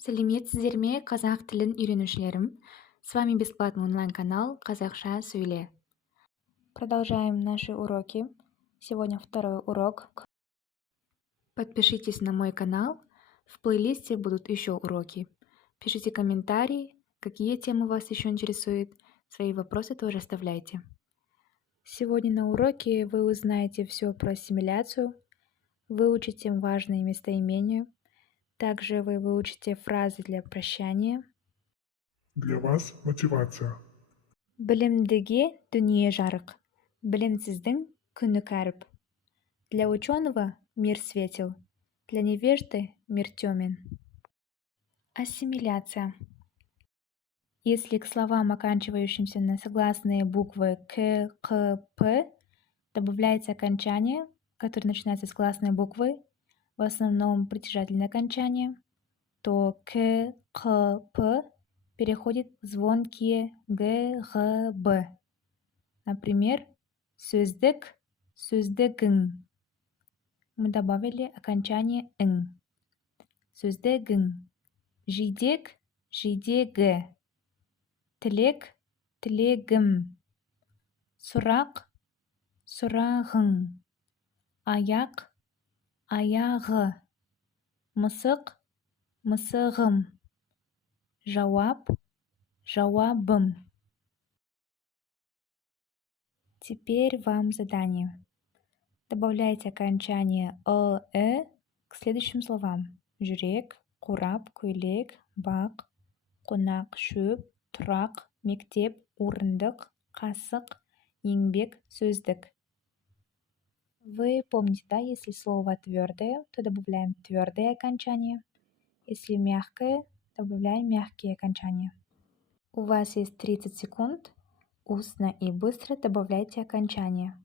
Сәлеметсіздер ме, қазақ тілін үйренушілерім? С вами бесплатный онлайн-канал «Казахша сөйле». Продолжаем наши уроки. Сегодня второй урок. Подпишитесь на мой канал. В плейлисте будут еще уроки. Пишите комментарии, какие темы вас еще интересуют. Свои вопросы тоже оставляйте. Сегодня на уроке вы узнаете все про ассимиляцию, выучите важные местоимения. Также вы выучите фразы для прощания. Для вас мотивация. Білімдіге дүние жарық, білімсіздің күні кәріп. Для ученого мир светел, для невежды мир темен. Ассимиляция. Если к словам, оканчивающимся на согласные буквы К, К, П, добавляется окончание, которое начинается с гласной буквы, в основном притяжательное окончание, то К, К, П переходит в звонкие Г, Г, Б. Например, сөздік, сөздігің. Мы добавили окончание «ың». Сөздігің. Жидек, жидегі. Тілек, тілегім. Сұрақ, сұрағың. Аяқ, аяғы. Мысық, мысығым. Жауап, жауабым. Теперь вам задание. Добавляйте окончание к следующим словам. Жүрек, қурап, көйлек, бақ, қонақ, шөп, тұрақ, мектеп, орындық, қасық, еңбек, сөздік. Вы помните, да, если слово твердое, то добавляем твердое окончание. Если мягкое, добавляем мягкие окончания. У вас есть 30 секунд. Устно и быстро добавляйте окончания.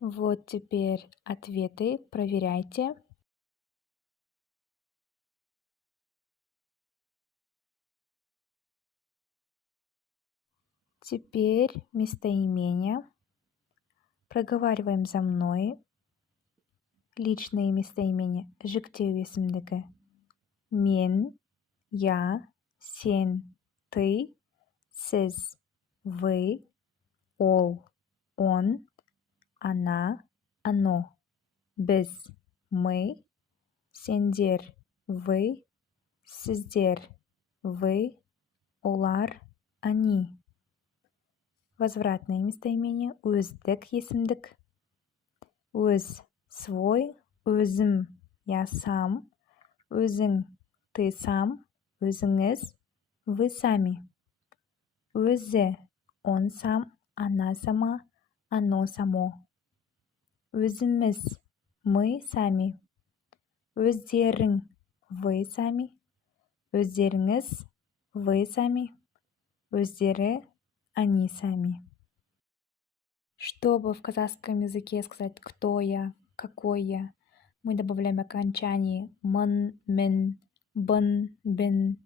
Вот теперь ответы проверяйте. Теперь местоимения. Проговариваем за мной. Личные местоимения. Жіктеу есімдігі. Мен, я, сен, ты, сіз, вы, ол, он, она, оно, біз, мы, сендер, вы, сіздер, вы, олар, они. Возвратные местоимения. Өздік есімдік. Өз, свой, өзім, я сам, өзің, ты сам, өзіңіз, вы сами. Өзі, он сам, она сама, оно само. Өзіміз, мы сами. Өздерің, вы сами. Өздеріңіз, вы сами. Өздері, они сами. Чтобы в казахском языке сказать «кто я», «какой я», мы добавляем окончание «мын», «мін», «бын», «бін»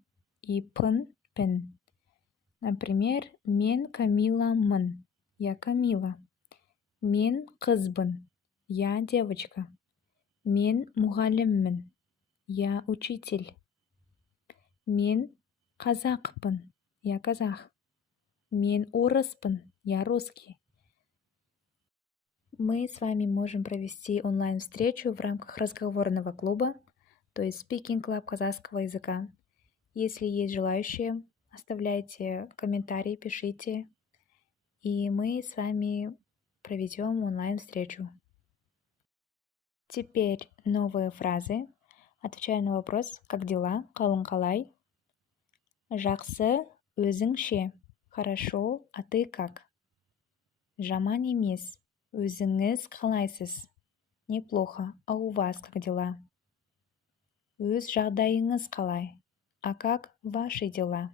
и «пын», «пін». Например, мен Камиламын, я Камила. Мен қызбын, я девочка. Мен мұғаліммін, я учитель. Мен қазақпын, я казах. Мен орыспын, я русский. Мы с вами можем провести онлайн-встречу в рамках разговорного клуба, то есть Speaking Club казахского языка. Если есть желающие, оставляйте комментарии, пишите, и мы с вами проведем онлайн-встречу. Теперь новые фразы. Отвечаю на вопрос «Как дела?» Қалың қалай? Жақсы, өзіңше. Хорошо, а ты как? Жаман емес. Өзіңіз қалайсыз? Неплохо, а у вас как дела? Өз жағдайыңыз қалай? А как ваши дела?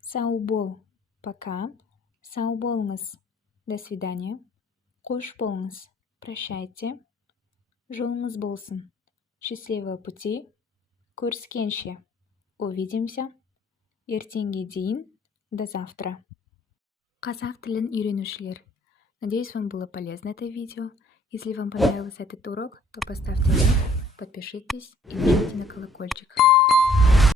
Сау бол. Пока. Сау болыңыз. До свидания. Қош болыңыз. Прощайте. Жолыңыз болсын. Счастливого пути. Көріскенше. Увидимся. Ертеңге дейін. До завтра. Казах тілін үйренушілер. Надеюсь, вам было полезно это видео. Если вам понравился этот урок, то поставьте лайк, подпишитесь и нажмите на колокольчик.